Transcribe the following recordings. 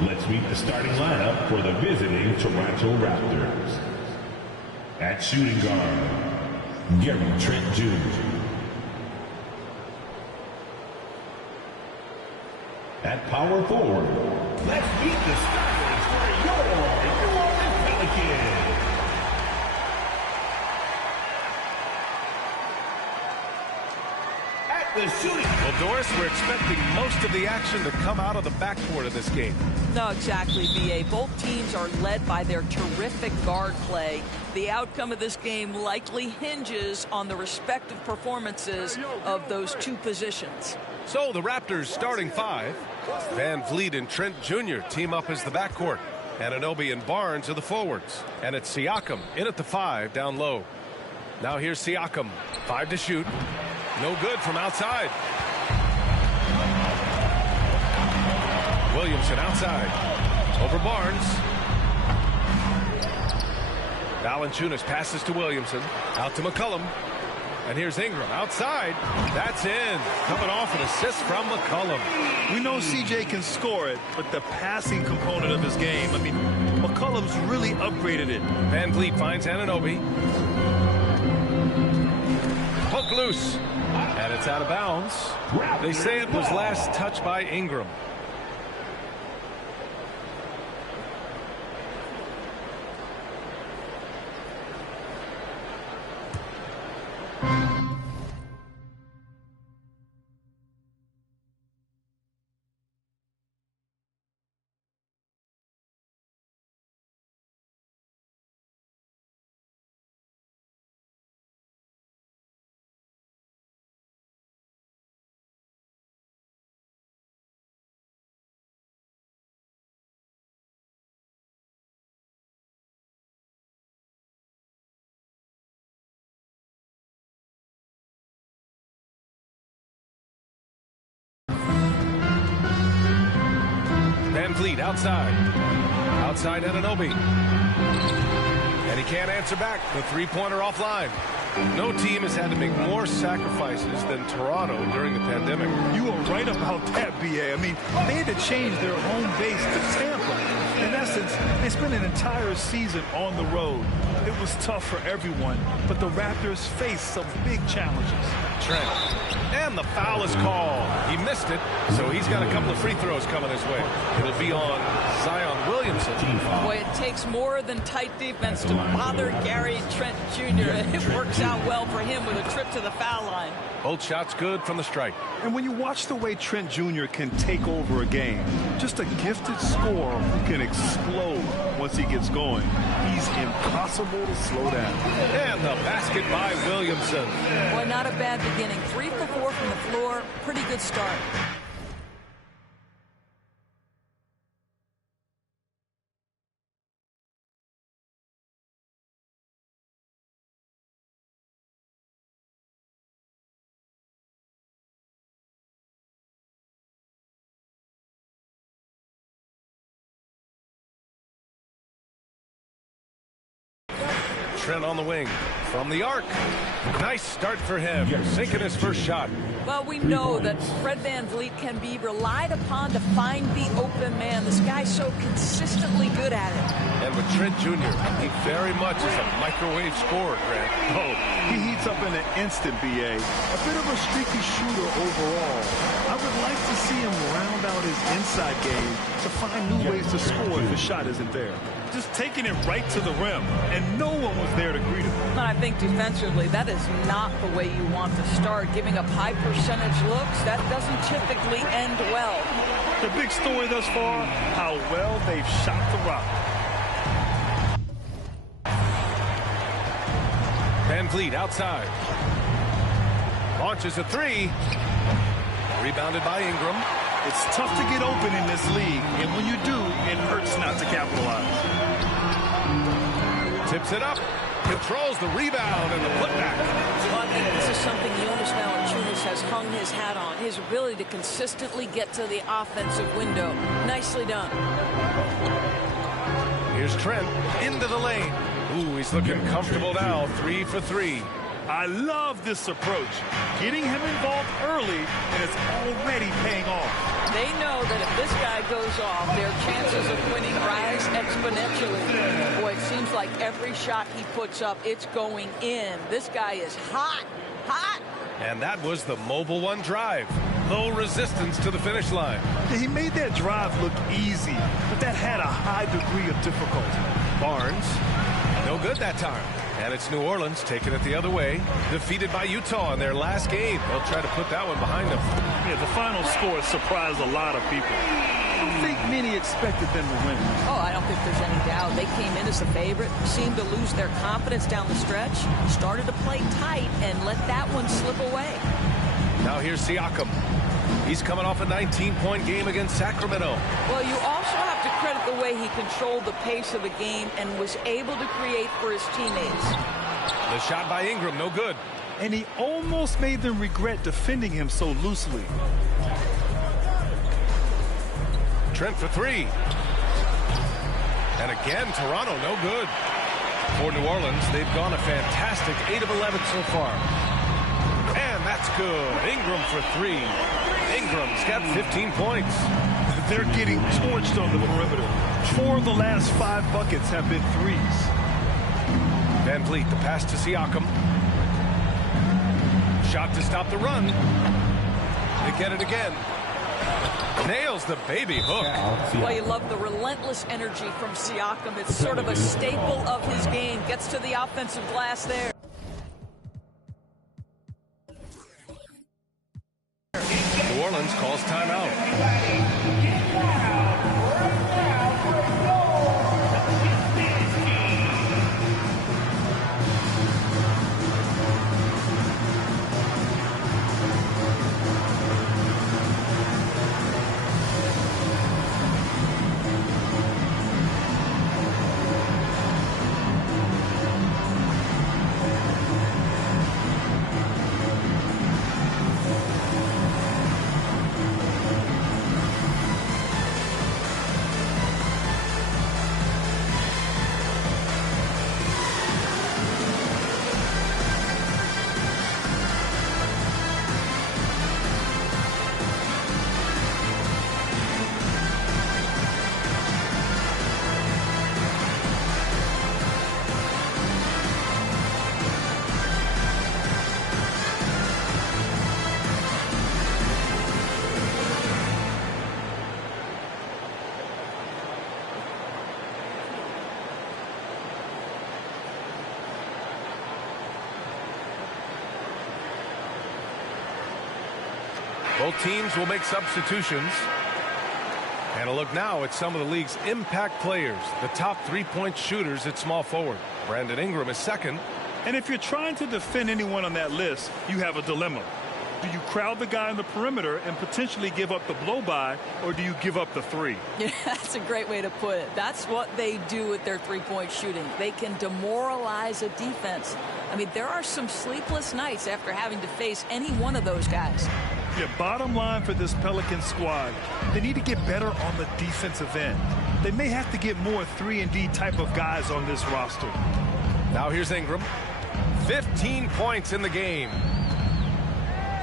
Let's meet the starting lineup for the visiting Toronto Raptors. At shooting guard, Gary Trent Jr. At power forward, let's meet the starters for your New Orleans Pelicans. The shooting. Well, Doris, we're expecting most of the action to come out of the backcourt of this game. No, exactly, B.A. Both teams are led by their terrific guard play. The outcome of this game likely hinges on the respective performances of those two positions. So the Raptors starting five. Van Vliet and Trent Jr. team up as the backcourt. Anunoby and Barnes are the forwards. And it's Siakam in at the 5 down low. Now here's Siakam. 5 to shoot. No good from outside. Williamson outside. Over Barnes. Valanciunas passes to Williamson. Out to McCollum. And here's Ingram outside. That's in. Coming off an assist from McCollum. We know CJ can score it, but the passing component of his game, I mean, McCollum's really upgraded it. Van Vliet finds Anunoby. Hook loose. And it's out of bounds. They say it was last touched by Ingram. Van Vliet outside. Outside Anunoby. And he can't answer back. The three-pointer offline. No team has had to make more sacrifices than Toronto during the pandemic. You are right about that, B.A. I mean, they had to change their home base to Tampa. In essence, they spent an entire season on the road. It was tough for everyone, but the Raptors faced some big challenges. Trent. And the foul is called. He missed it, so he's got a couple of free throws coming his way. It'll be on Zion Williamson. Boy, it takes more than tight defense to bother Gary Trent Jr. It works out well for him with a trip to the foul line. Both shots good from the strike. And when you watch the way Trent Jr. can take over a game, just a gifted scorer who can explode once he gets going. He's impossible to slow down. And the basket by Williamson. Boy, not a bad beginning. 3 for 4 from the floor. Pretty good start. Trent on the wing from the arc. Nice start for him. Sinking his first shot. Well, we know that Fred Van Vliet can be relied upon to find the open man. This guy's so consistently good at it. And with Trent Jr., he very much is a microwave scorer, Grant. Oh, he heats up in an instant, B.A. A bit of a streaky shooter overall. I would like to see him round out his inside game to find new ways to score if the shot isn't there. Just taking it right to the rim, and no one was there to greet him. And I think defensively, that is not the way you want to start. Giving up high percentage looks, that doesn't typically end well. The big story thus far, how well they've shot the rock. Van Vliet outside. Launches a three. Rebounded by Ingram. It's tough to get open in this league, and when you do, it hurts not to capitalize. Tips it up. Controls the rebound and the putback. Well, I think this is something Jonas Valanciunas has hung his hat on. His ability to consistently get to the offensive window. Nicely done. Here's Trent into the lane. Ooh, he's looking comfortable now. 3 for 3. I love this approach. Getting him involved early, and it's already paying off. They know that if this guy goes off, their chances of winning rise exponentially. Boy, it seems like every shot he puts up, it's going in. This guy is hot, hot. And that was the Mobile One drive. Low resistance to the finish line. Yeah, he made that drive look easy, but that had a high degree of difficulty. Barnes, no good that time. And it's New Orleans taking it the other way, defeated by Utah in their last game. They'll try to put that one behind them. Yeah, the final score surprised a lot of people. I don't think many expected them to win. Oh, I don't think there's any doubt. They came in as the favorite, seemed to lose their confidence down the stretch, started to play tight, and let that one slip away. Now here's Siakam. He's coming off a 19-point game against Sacramento. Well, you also have to credit the way he controlled the pace of the game and was able to create for his teammates. The shot by Ingram, no good. And he almost made them regret defending him so loosely. Trent for three. And again, Toronto, no good. For New Orleans, they've gone a fantastic 8 of 11 so far. And that's good. Ingram for three. Ingram's got 15 points. They're getting torched on the perimeter. 4 of the last 5 buckets have been threes. Van Vliet, the pass to Siakam. Shot to stop the run. They get it again. Nails the baby hook. Well, you love the relentless energy from Siakam. It's sort of a staple of his game. Gets to the offensive glass there. New Orleans calls timeout. Both teams will make substitutions. And a look now at some of the league's impact players, the top three-point shooters at small forward. Brandon Ingram is second. And if you're trying to defend anyone on that list, you have a dilemma. Do you crowd the guy on the perimeter and potentially give up the blow-by, or do you give up the three? Yeah, that's a great way to put it. That's what they do with their three-point shooting. They can demoralize a defense. I mean, there are some sleepless nights after having to face any one of those guys. Yeah, bottom line for this Pelicans squad, they need to get better on the defensive end. They may have to get more 3-and-D type of guys on this roster. Now here's Ingram. 15 points in the game.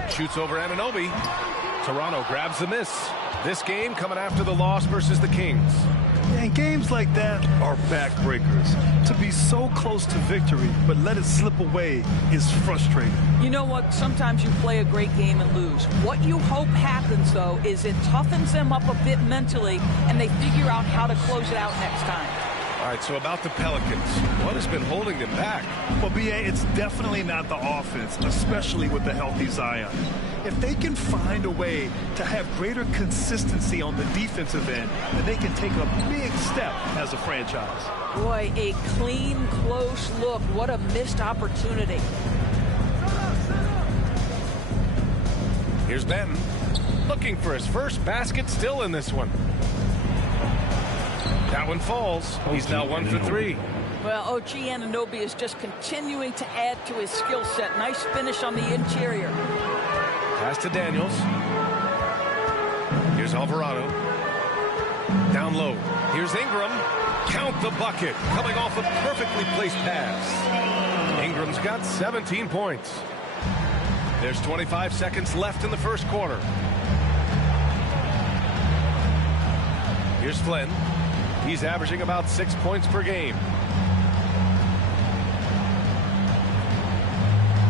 Shoots over Anunoby. Toronto grabs the miss. This game coming after the loss versus the Kings. And games like that are backbreakers. To be so close to victory, but let it slip away is frustrating. You know what? Sometimes you play a great game and lose. What you hope happens, though, is it toughens them up a bit mentally, and they figure out how to close it out next time. All right, so about the Pelicans, what has been holding them back? Well, B.A., it's definitely not the offense, especially with the healthy Zion. If they can find a way to have greater consistency on the defensive end, then they can take a big step as a franchise. Boy, a clean, close look. What a missed opportunity. Here's Benton, looking for his first basket, still in this one. That one falls. He's now 1 for 3. Well, OG Anunoby is just continuing to add to his skill set. Nice finish on the interior. Pass to Daniels. Here's Alvarado. Down low. Here's Ingram. Count the bucket. Coming off a perfectly placed pass. Ingram Ingram's got 17 points. There's 25 seconds left in the first quarter. Here's Flynn. He's averaging about 6 points per game.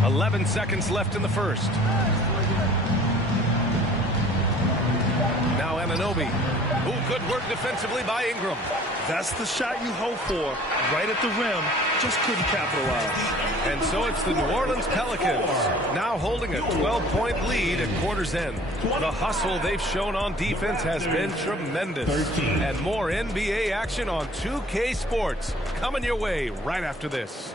11 seconds left in the first. Now Anunoby, who could work defensively by Ingram. That's the shot you hope for, right at the rim, just couldn't capitalize. And so it's the New Orleans Pelicans, now holding a 12-point lead at quarter's end. The hustle they've shown on defense has been tremendous. And more NBA action on 2K Sports coming your way right after this.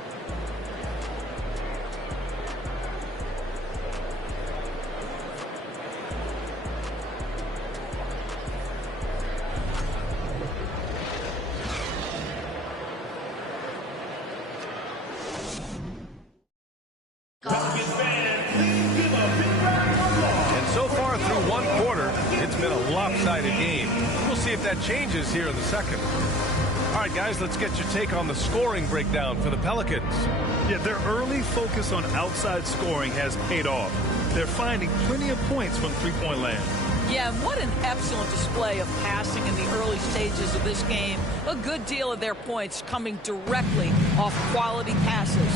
Game. We'll see if that changes here in the second. All right, guys, let's get your take on the scoring breakdown for the Pelicans. Yeah, their early focus on outside scoring has paid off. They're finding plenty of points from three-point land. Yeah, and what an excellent display of passing in the early stages of this game. A good deal of their points coming directly off quality passes.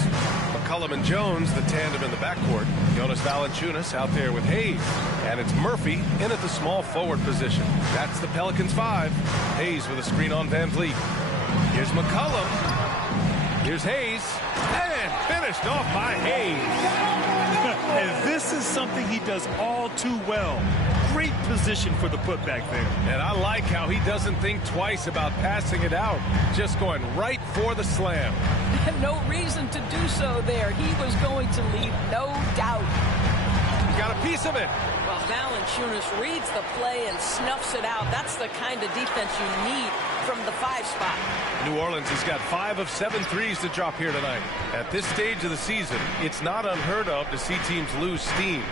McCollum and Jones, the tandem in the backcourt. Jonas Valanciunas out there with Hayes. And it's Murphy in at the small forward position. That's the Pelicans 5. Hayes with a screen on Van Vliet. Here's McCollum. Here's Hayes. And finished off by Hayes. And this is something he does all too well. Great position for the putback there. And I like how he doesn't think twice about passing it out. Just going right for the slam. No reason to do so there. He was going to leave no doubt. Got a piece of it. Well, Valanciunas reads the play and snuffs it out. That's the kind of defense you need from the 5 spot. New Orleans has got 5 of 7 threes to drop here tonight. At this stage of the season, it's not unheard of to see teams lose steam.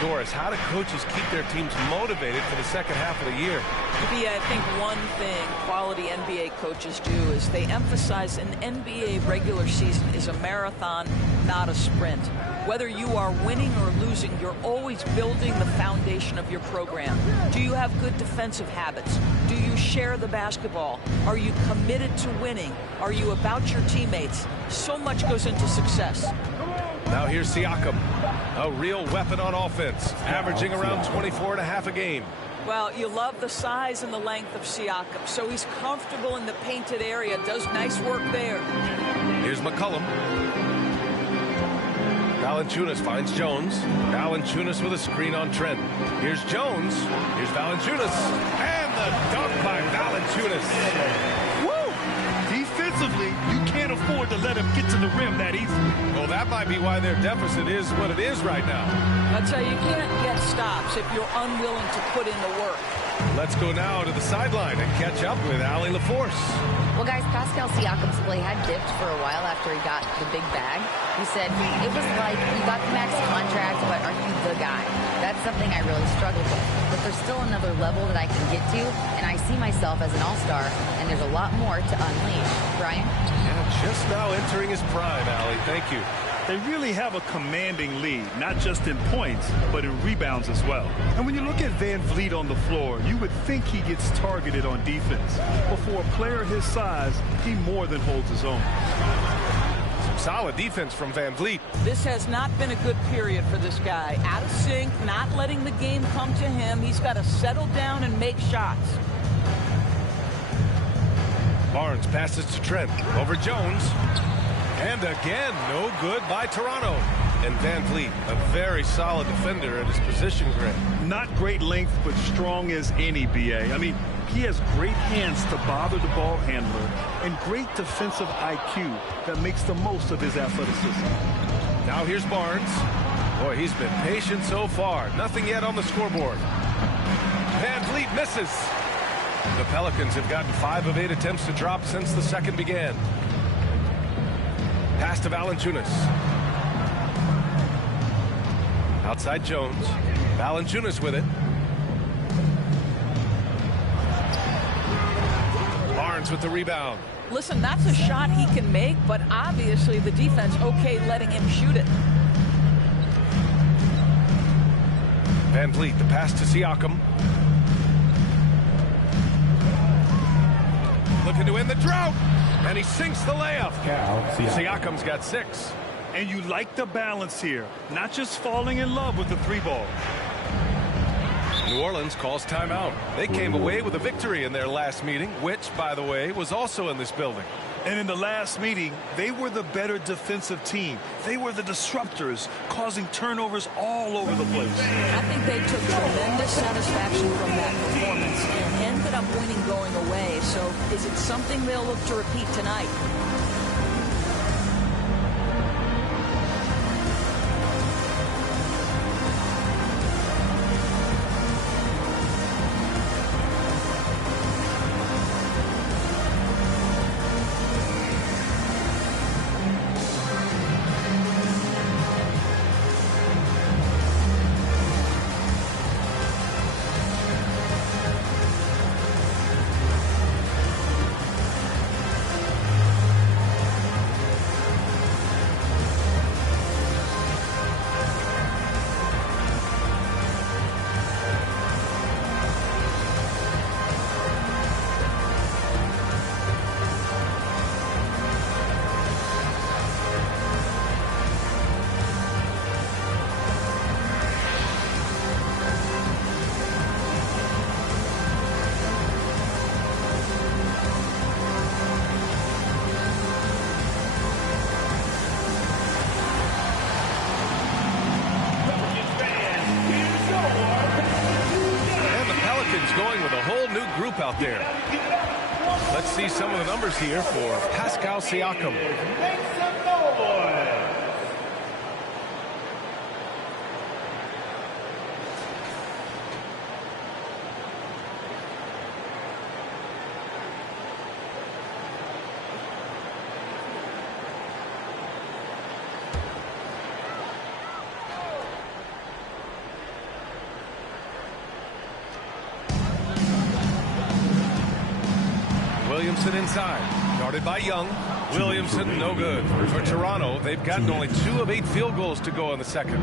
Doris, how do coaches keep their teams motivated for the second half of the year? I think one thing quality NBA coaches do is they emphasize an NBA regular season is a marathon, not a sprint. Whether you are winning or losing, you're always building the foundation of your program. Do you have good defensive habits? Do you share the basketball? Are you committed to winning? Are you about your teammates? So much goes into success. Now here's Siakam, a real weapon on offense, averaging around 24.5 a game. Well, you love the size and the length of Siakam, so he's comfortable in the painted area, does nice work there. Here's McCollum. Valanciunas finds Jones. Valanciunas with a screen on Trent. Here's Jones. Here's Valanciunas. And the dunk by Valanciunas. Woo! Defensively, you can't afford to let him get to the rim that easily. Well, that might be why their deficit is what it is right now. I'll tell you, you can't get stops if you're unwilling to put in the work. Let's go now to the sideline and catch up with Allie LaForce. Well, guys, Pascal Siakam's play had dipped for a while after he got the big bag. He said it was like you got the max contract, but are you the guy? That's something I really struggled with. But there's still another level that I can get to, and I see myself as an all-star, and there's a lot more to unleash. Brian? Yeah, just now entering his prime, Allie. Thank you. They really have a commanding lead, not just in points, but in rebounds as well. And when you look at Van Vliet on the floor, you would think he gets targeted on defense. But for a player his size, he more than holds his own. Some solid defense from Van Vliet. This has not been a good period for this guy. Out of sync, not letting the game come to him. He's got to settle down and make shots. Barnes passes to Trent. Over Jones. And again, no good by Toronto. And Van Vliet, a very solid defender at his position grid. Not great length, but strong as any, B.A. I mean, he has great hands to bother the ball handler and great defensive IQ that makes the most of his athleticism. Now here's Barnes. Boy, he's been patient so far. Nothing yet on the scoreboard. Van Vliet misses. The Pelicans have gotten 5 of 8 attempts to drop since the second began. Pass to Valanciunas. Outside Jones. Valanciunas with it. Barnes with the rebound. Listen, that's a shot he can make, but obviously the defense okay letting him shoot it. Van Vliet, the pass to Siakam. Looking to end the drought, and he sinks the layup. Siakam's got 6. And you like the balance here, not just falling in love with the 3-ball. New Orleans calls timeout. They came away with a victory in their last meeting, which, by the way, was also in this building. And in the last meeting, they were the better defensive team. They were the disruptors, causing turnovers all over the place. I think they took tremendous satisfaction from that performance and ended up winning going away. So is it something they'll look to repeat tonight? Going with a whole new group out there. Let's see some of the numbers here for Pascal Siakam. Williamson inside, guarded by Young. Williamson, no good. For Toronto, they've gotten only 2 of 8 field goals to go in the second.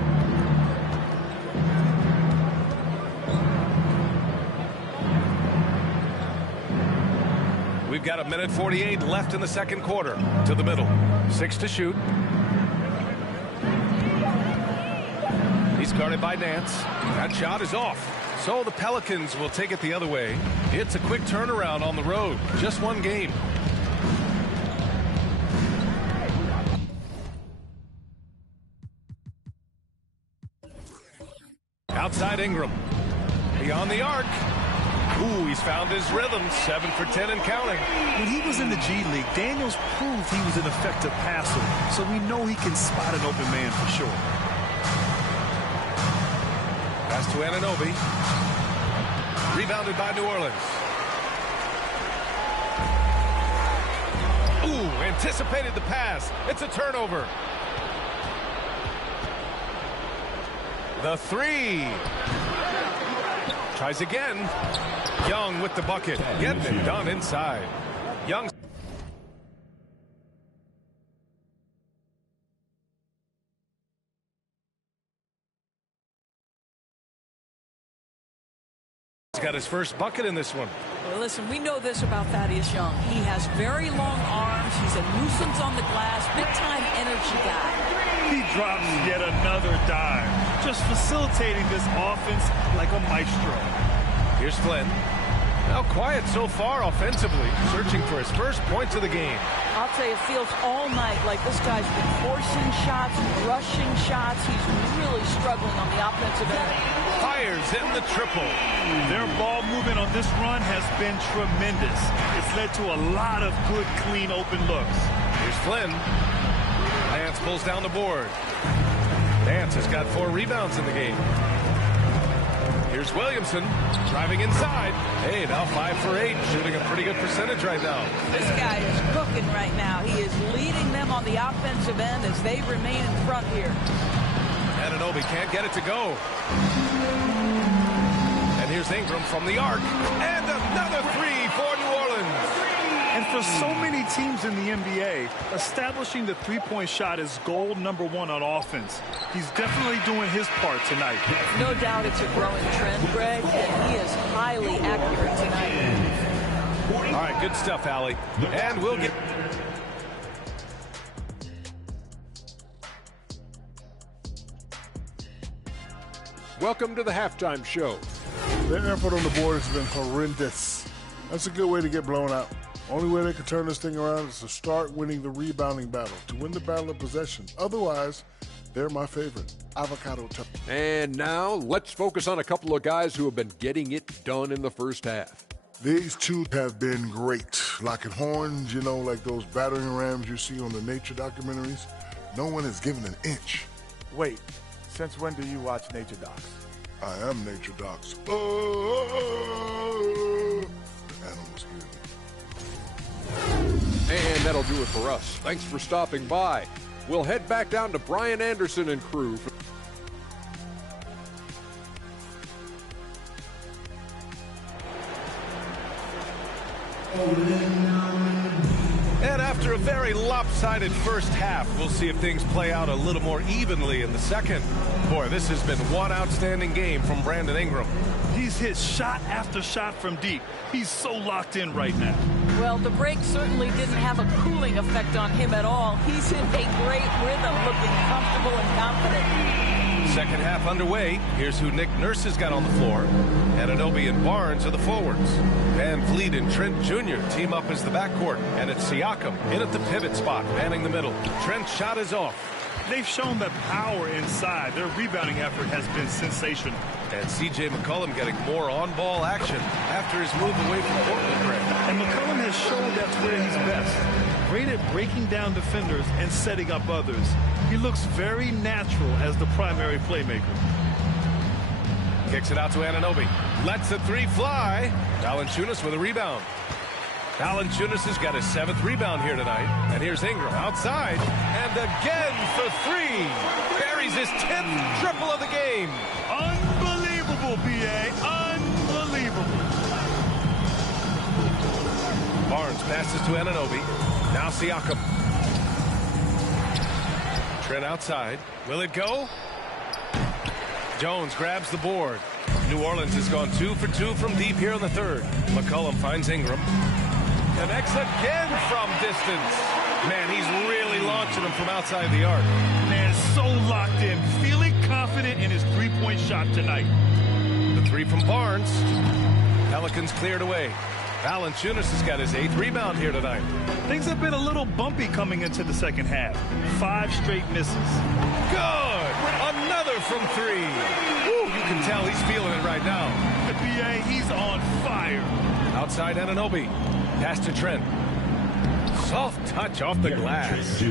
We've got 1:48 left in the second quarter. To the middle. 6 to shoot. He's guarded by Nance. That shot is off. So the Pelicans will take it the other way. It's a quick turnaround on the road. Just one game. Outside Ingram. Beyond the arc. Ooh, he's found his rhythm. 7 for 10 and counting. When he was in the G League, Daniels proved he was an effective passer. So we know he can spot an open man for sure. Pass to Anunoby. Rebounded by New Orleans. Ooh, anticipated the pass. It's a turnover. The 3. Tries again. Young with the bucket. Getting it done inside. Young. Got his first bucket in this one. Well, listen, we know this about Thaddeus Young. He has very long arms. He's a nuisance on the glass. Big-time energy guy. He drops yet another dive. Just facilitating this offense like a maestro. Here's Flynn. Now quiet so far offensively. Searching for his first points of the game. I'll tell you, it feels all night like this guy's been forcing shots, rushing shots. He's really struggling on the offensive end. Fires in the triple. Their ball movement on this run has been tremendous. It's led to a lot of good, clean, open looks. Here's Flynn. Nance pulls down the board. Nance has got 4 rebounds in the game. Here's Williamson driving inside. Hey, now 5 for 8, shooting a pretty good percentage right now. This guy is cooking right now. He is leading them on the offensive end as they remain in front here. Anunoby can't get it to go. And here's Ingram from the arc. And another 3 for New Orleans. And for so many teams in the NBA, establishing the three-point shot is goal number one on offense. He's definitely doing his part tonight. No doubt it's a growing trend, Greg, and he is highly accurate tonight. All right, good stuff, Allie. And we'll get... Welcome to the halftime show. Their effort on the board has been horrendous. That's a good way to get blown out. Only way they can turn this thing around is to start winning the rebounding battle, to win the battle of possession. Otherwise, they're my favorite. Avocado toast. And now let's focus on a couple of guys who have been getting it done in the first half. These two have been great. Locking horns, you know, like those battering rams you see on the nature documentaries. No one has given an inch. Wait, since when do you watch nature docs? I am nature docs. Animals hear me. And that'll do it for us. Thanks for stopping by. We'll head back down to Brian Anderson and crew. And after a very lopsided first half, we'll see if things play out a little more evenly in the second. Boy, this has been one outstanding game from Brandon Ingram. He's hit shot after shot from deep. He's so locked in right now. Well, the break certainly didn't have a cooling effect on him at all. He's in a great rhythm, looking comfortable and confident. Second half underway. Here's who Nick Nurse has got on the floor. Anunoby and Barnes are the forwards. Van Vliet and Trent Jr. team up as the backcourt. And it's Siakam in at the pivot spot, manning the middle. Trent's shot is off. They've shown the power inside. Their rebounding effort has been sensational. And C.J. McCollum getting more on-ball action after his move away from Portland. And McCollum has shown that's where he's best. Great at breaking down defenders and setting up others. He looks very natural as the primary playmaker. Kicks it out to Anunoby. Lets the three fly. Valanciunas with a rebound. Valanciunas has got his 7th rebound here tonight. And here's Ingram outside. And again for 3. Buries his 10th triple of the game. Unbelievable, B.A. Unbelievable. Barnes passes to Anunoby. Now Siakam. Trent outside. Will it go? Jones grabs the board. New Orleans has gone 2 for 2 from deep here in the third. McCollum finds Ingram. Connects again from distance. Man, he's really launching him from outside the arc. Man, so locked in. Feeling confident in his three-point shot tonight. The 3 from Barnes. Pelicans cleared away. Valanciunas has got his 8th rebound here tonight. Things have been a little bumpy coming into the second half. 5 straight misses. Good! Another from 3. Woo, you can tell he's feeling it right now. The B.A., he's on fire. Outside Anunoby. Pass to Trent. Soft touch off the glass.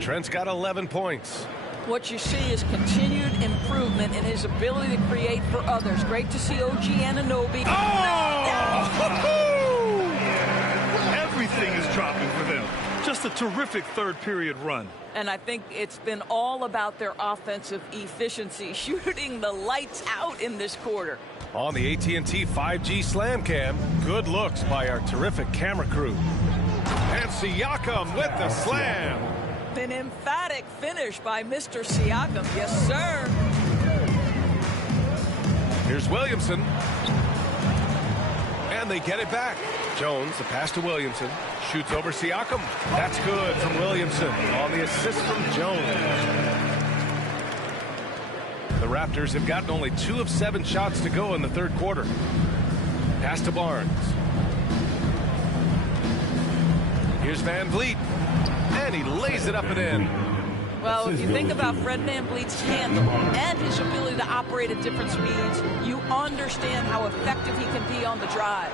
Trent's got 11 points. What you see is continued improvement in his ability to create for others. Great to see OG Anunoby. Everything is dropping for them. Just a terrific third period run. And I think it's been all about their offensive efficiency, shooting the lights out in this quarter. On the AT&T 5G Slam Cam, good looks by our terrific camera crew. And Siakam with the slam. An emphatic finish by Mr. Siakam. Yes, sir. Here's Williamson. And they get it back. Jones, the pass to Williamson. Shoots over Siakam. That's good from Williamson on the assist from Jones. The Raptors have gotten only 2 of 7 shots to go in the third quarter. Pass to Barnes. Here's Van Vliet. And he lays it up and in. Well, if you think about Fred VanVleet's handle and his ability to operate at different speeds, you understand how effective he can be on the drive.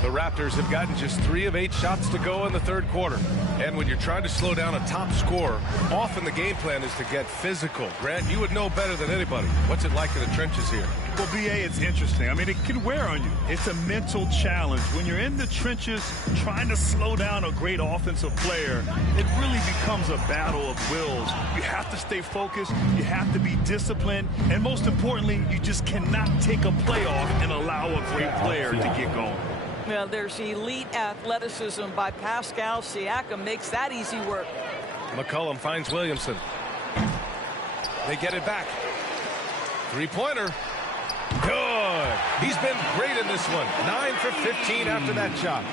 The Raptors have gotten just 3 of 8 shots to go in the third quarter. And when you're trying to slow down a top scorer, often the game plan is to get physical. Grant, you would know better than anybody. What's it like in the trenches here? Well, B.A., it's interesting. I mean, it can wear on you. It's a mental challenge. When you're in the trenches trying to slow down a great offensive player, it really becomes a battle of wills. You have to stay focused. You have to be disciplined. And most importantly, you just cannot take a play off and allow a great player to get going. Now, there's elite athleticism by Pascal Siakam. Makes that easy work. McCollum finds Williamson. They get it back. Three-pointer. Good. He's been great in this one. 9 for 15 after that shot.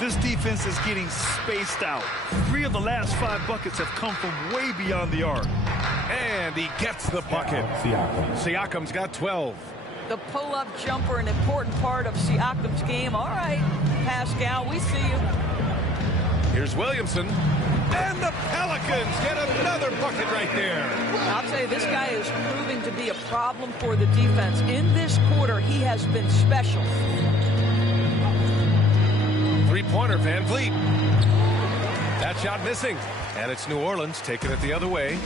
This defense is getting spaced out. 3 of the last 5 buckets have come from way beyond the arc. And he gets the bucket. Siakam's got 12. The pull-up jumper, an important part of Siakam's game. All right, Pascal, we see you. Here's Williamson. And the Pelicans get another bucket right there. I'll tell you, this guy is proving to be a problem for the defense. In this quarter, he has been special. Three-pointer, Van Vliet. That shot missing. And it's New Orleans taking it the other way.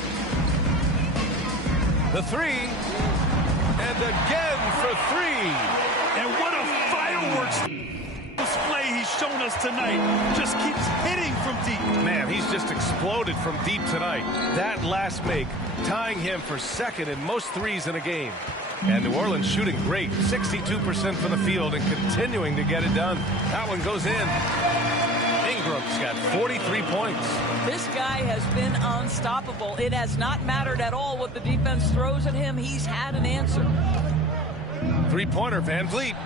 The three. And again for 3. And what a fireworks display he's shown us tonight. Just keeps hitting from deep. Man, he's just exploded from deep tonight. That last make tying him for second in most threes in a game. And New Orleans shooting great. 62% from the field and continuing to get it done. That one goes in. Ingram's got 43 points. This guy has been unstoppable. It has not mattered at all what the defense throws at him. He's had an answer. Three-pointer, Van Vliet.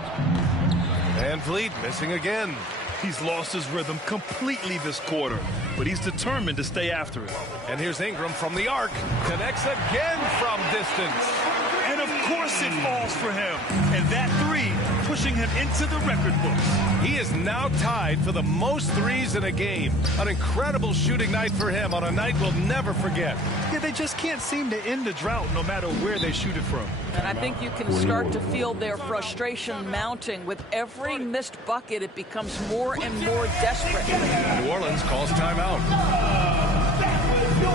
Van Vliet missing again. He's lost his rhythm completely this quarter, but he's determined to stay after it. And here's Ingram from the arc. Connects again from distance. And of course it falls for him. And that 3 pushing him into the record books. He is now tied for the most threes in a game. An incredible shooting night for him on a night we'll never forget. Yeah, they just can't seem to end the drought no matter where they shoot it from. And I think you can start to feel their frustration mounting. With every missed bucket, it becomes more and more desperate. New Orleans calls timeout. That was your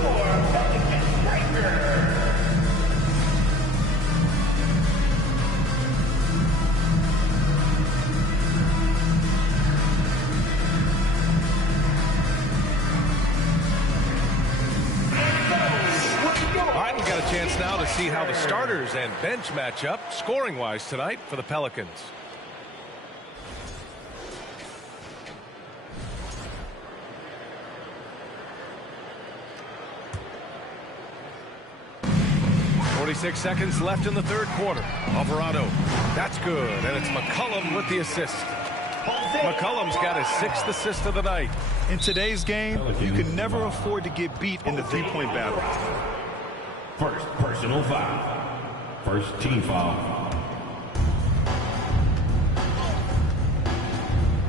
Pelicans Nightmare. All right, we've got a chance now to see how the starters and bench match up scoring-wise tonight for the Pelicans. .46 seconds left in the third quarter. Alvarado, that's good, and it's McCollum with the assist. McCollum's got his 6th assist of the night. In today's game, you can never afford to get beat in the three-point battle. First personal foul. First team foul.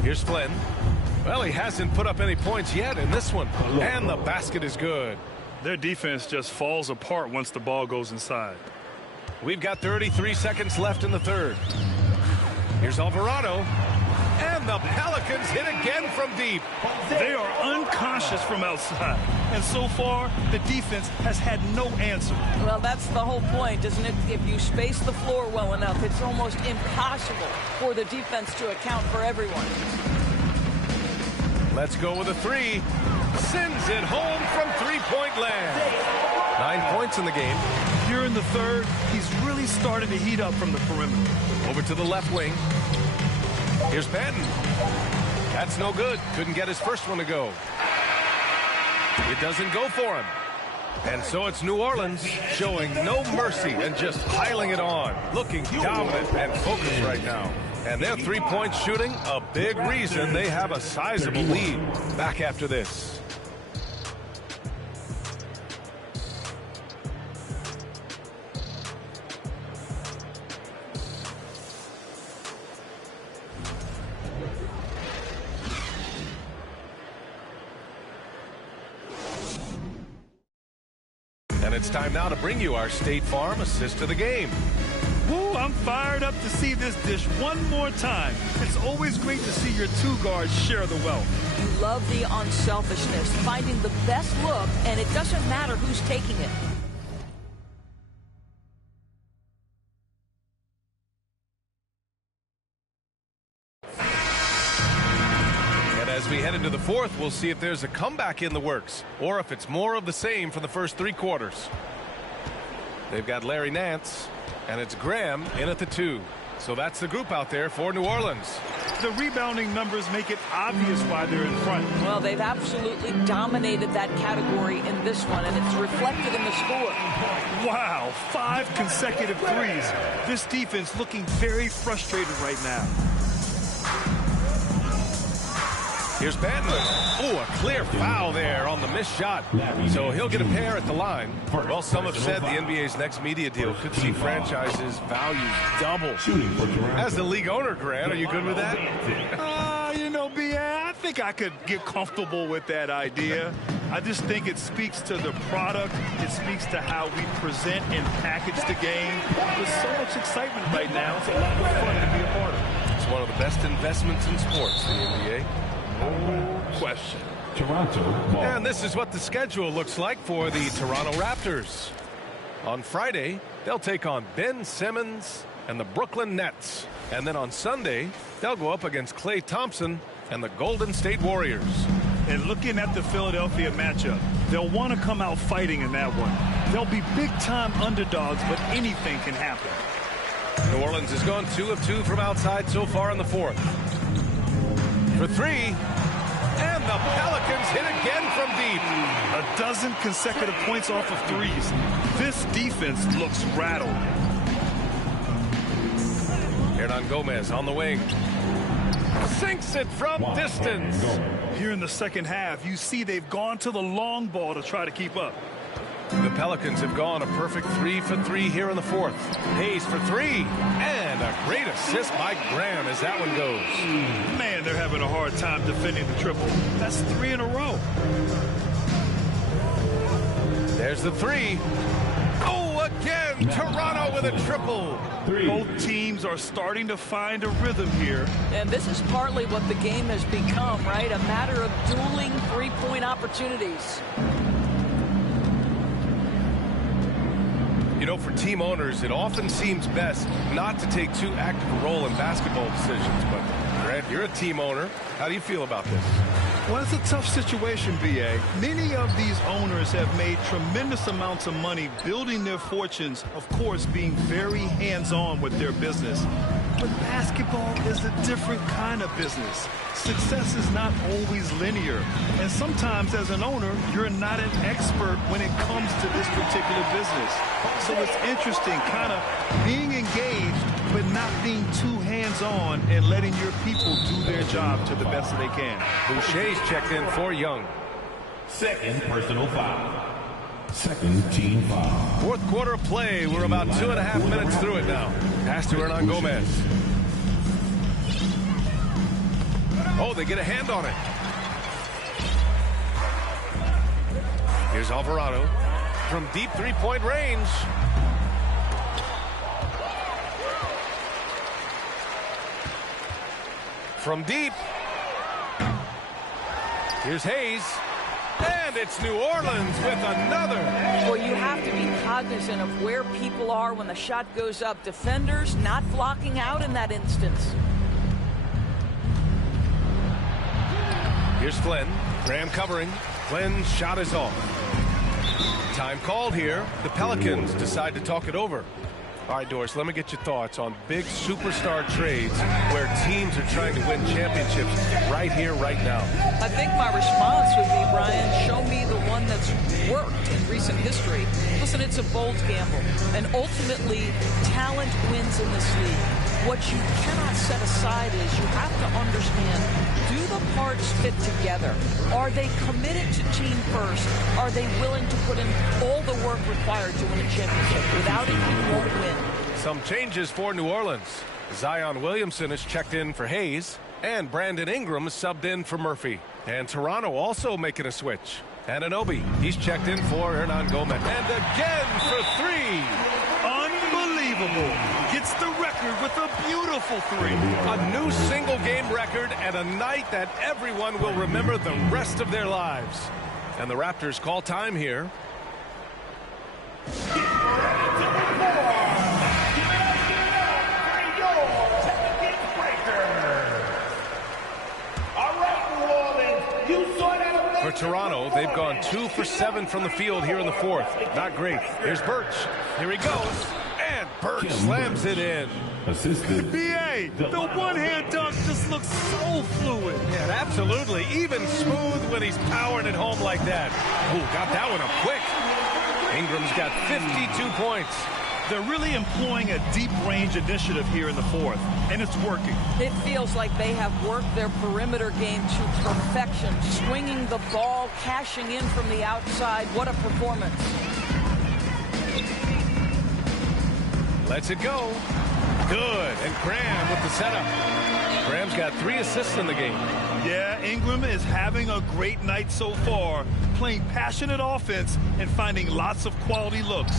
Here's Flynn. Well, he hasn't put up any points yet in this one. And the basket is good. Their defense just falls apart once the ball goes inside. We've got 33 seconds left in the third. Here's Alvarado. And the Pelicans hit again from deep. They are unconscious from outside. And so far, the defense has had no answer. Well, that's the whole point, isn't it? If you space the floor well enough, it's almost impossible for the defense to account for everyone. Let's go with a 3. Sends it home from three-point land. 9 points in the game. Here in the third, he's really starting to heat up from the perimeter. Over to the left wing. Here's Benton. That's no good. Couldn't get his first one to go. It doesn't go for him. And so it's New Orleans showing no mercy and just piling it on. Looking dominant and focused right now. And their three-point shooting, a big reason they have a sizable lead. Back after this. And it's time now to bring you our State Farm assist of the game. Woo, I'm fired up to see this dish one more time. It's always great to see your 2 guards share the wealth. You love the unselfishness, finding the best look, and it doesn't matter who's taking it. And as we head into the fourth, we'll see if there's a comeback in the works or if it's more of the same for the first 3 quarters. They've got Larry Nance, and it's Graham in at the 2. So that's the group out there for New Orleans. The rebounding numbers make it obvious why they're in front. Well, they've absolutely dominated that category in this one, and it's reflected in the score. Wow, 5 consecutive threes. This defense looking very frustrated right now. Here's Banton. Oh, a clear foul there on the missed shot. So he'll get a pair at the line. Well, some have said the NBA's next media deal could see franchises' values double. As the league owner, Grant, are you good with that? You know, B.A., I think I could get comfortable with that idea. I just think it speaks to the product. It speaks to how we present and package the game. There's so much excitement right now. It's a lot of fun to be a part of. It's one of the best investments in sports, the NBA. No question. Toronto ball. And this is what the schedule looks like for the Toronto Raptors. On Friday, they'll take on Ben Simmons and the Brooklyn Nets. And then on Sunday, they'll go up against Klay Thompson and the Golden State Warriors. And looking at the Philadelphia matchup, they'll want to come out fighting in that one. They'll be big-time underdogs, but anything can happen. New Orleans has gone 2 of 2 from outside so far in the fourth. For 3, and the Pelicans hit again from deep. A dozen consecutive points off of threes. This defense looks rattled. Hernan Gomez on the wing. Sinks it from distance. Here in the second half, you see they've gone to the long ball to try to keep up. The Pelicans have gone a perfect 3 for 3 here in the fourth. Hayes for 3, and a great assist by Graham as that one goes. Man, they're having a hard time defending the triple. That's 3 in a row. There's the 3. Oh, again, Toronto with a triple. Both teams are starting to find a rhythm here. And this is partly what the game has become, right? A matter of dueling three-point opportunities. You know, for team owners, it often seems best not to take too active a role in basketball decisions. But, Grant, you're a team owner. How do you feel about this? Well, it's a tough situation, B.A. Many of these owners have made tremendous amounts of money building their fortunes, of course, being very hands-on with their business. But basketball is a different kind of business. Success is not always linear. And sometimes, as an owner, you're not an expert when it comes to this particular business. So it's interesting, kind of being engaged, but not being too hands-on and letting your people do their job to the best that they can. Boucher's checked in for Young. Second personal foul. Second team foul. Fourth quarter of play. We're about 2.5 minutes through it now. Pass to Hernan Gomez. Oh, they get a hand on it. Here's Alvarado from deep three-point range. From deep. Here's Hayes. And it's New Orleans with another. Well, you have to be cognizant of where people are when the shot goes up. Defenders not blocking out in that instance. Here's Flynn. Graham covering. Flynn's shot is off. Time called here. The Pelicans decide to talk it over. All right, Doris, let me get your thoughts on big superstar trades where teams are trying to win championships right here, right now. I think my response would be, Brian, show me the one that's worked in recent history. Listen, it's a bold gamble, and ultimately, talent wins in this league. What you cannot set aside is you have to understand, do the parts fit together? Are they committed to team first? Are they willing to put in all the work required to win a championship? Without it, you won't win. Some changes for New Orleans. Zion Williamson is checked in for Hayes, and Brandon Ingram is subbed in for Murphy. And Toronto also making a switch. Anunoby, he's checked in for Hernan Gomez. And again for 3. Unbelievable. Gets the record with a beautiful 3. A new single-game record and a night that everyone will remember the rest of their lives. And the Raptors call time here. For Toronto, they've gone 2 for 7 from the field here in the fourth. Not great. Here's Birch. Here he goes. And Burke slams it in. Assisted. B.A., the one-hand dunk just looks so fluid. Yeah, absolutely. Even smooth when he's powering it home like that. Ooh, got that one up quick. Ingram's got 52 points. They're really employing a deep-range initiative here in the fourth, and it's working. It feels like they have worked their perimeter game to perfection, swinging the ball, cashing in from the outside. What a performance. Lets it go. Good. And Graham with the setup. Graham's got 3 assists in the game. Yeah, Ingram is having a great night so far, playing passionate offense and finding lots of quality looks.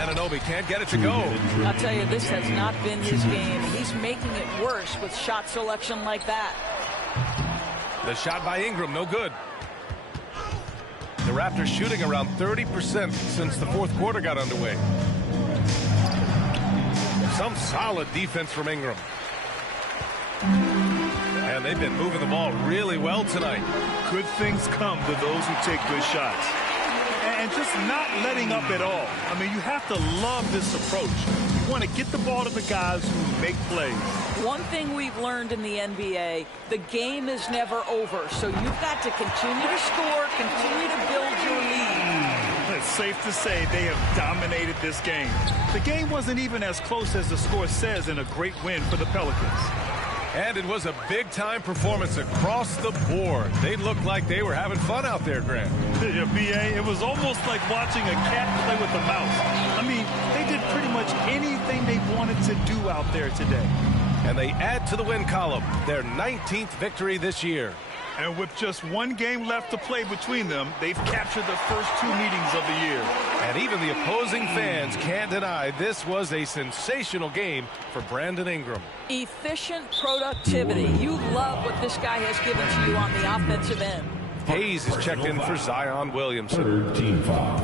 Anunoby can't get it to go. I'll tell you, this has not been his game. He's making it worse with shot selection like that. The shot by Ingram, no good. The Raptors shooting around 30% since the fourth quarter got underway. Some solid defense from Ingram. And they've been moving the ball really well tonight. Good things come to those who take good shots. And just not letting up at all. I mean, you have to love this approach. You want to get the ball to the guys who make plays. One thing we've learned in the NBA, the game is never over. So you've got to continue to score, continue to build your lead. It's safe to say they have dominated this game. The game wasn't even as close as the score says in a great win for the Pelicans. And it was a big-time performance across the board. They looked like they were having fun out there, Grant. Yeah, B.A., it was almost like watching a cat play with a mouse. I mean, they did pretty much anything they wanted to do out there today. And they add to the win column, their 19th victory this year. And with just one game left to play between them, they've captured the first 2 meetings of the year. And even the opposing fans can't deny this was a sensational game for Brandon Ingram. Efficient productivity. You love what this guy has given to you on the offensive end. Hayes is checked in for Zion Williamson. Third team foul.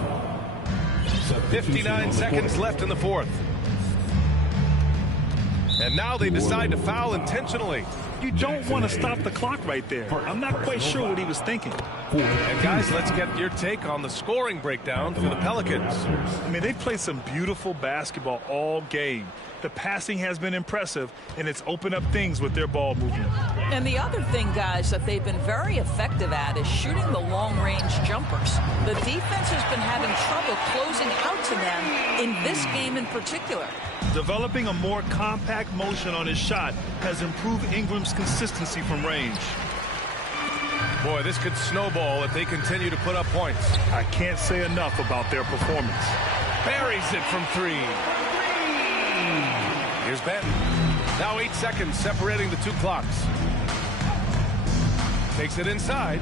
59 seconds left in the fourth. And now they decide to foul intentionally. You don't want to stop the clock right there. I'm not quite sure what he was thinking. And guys, let's get your take on the scoring breakdown for the Pelicans. I mean, they've played some beautiful basketball all game. The passing has been impressive, and it's opened up things with their ball movement. And the other thing, guys, that they've been very effective at is shooting the long-range jumpers. The defense has been having trouble closing out to them in this game in particular. Developing a more compact motion on his shot has improved Ingram's consistency from range. Boy, this could snowball if they continue to put up points. I can't say enough about their performance. Buries it from 3. Here's Benton. Now 8 seconds separating the 2 clocks. Takes it inside.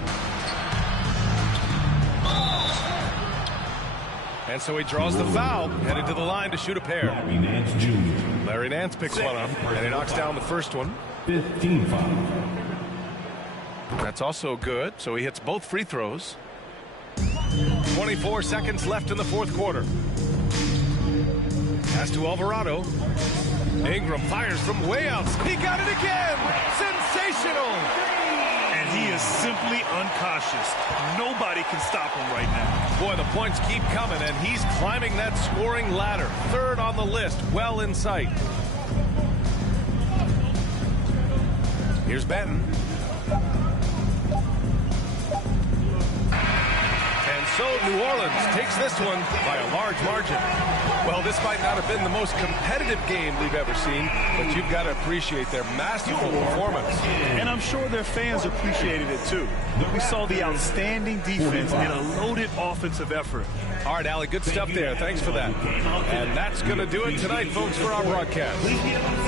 And so he draws the foul, headed to the line to shoot a pair. Larry Nance Jr. Larry Nance picks one up, and he knocks down the first one. 15 foul. That's also good, so he hits both free throws. 24 seconds left in the fourth quarter. Pass to Alvarado. Ingram fires from way out. He got it again! Sensational! And he is simply uncautious. Nobody can stop him right now. Boy, the points keep coming, and he's climbing that scoring ladder. 3rd on the list, well in sight. Here's Benton. And so New Orleans takes this one by a large margin. Well, this might not have been the most competitive game we've ever seen, but you've got to appreciate their masterful performance. And I'm sure their fans appreciated it too. We saw the outstanding defense and a loaded offensive effort. All right, Allie, good stuff there. Thanks for that. And that's going to do it tonight, folks, for our broadcast.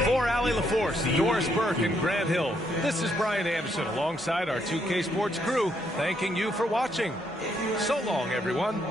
For Allie LaForce, Doris Burke, and Grant Hill, this is Brian Anderson alongside our 2K Sports crew, thanking you for watching. So long, everyone.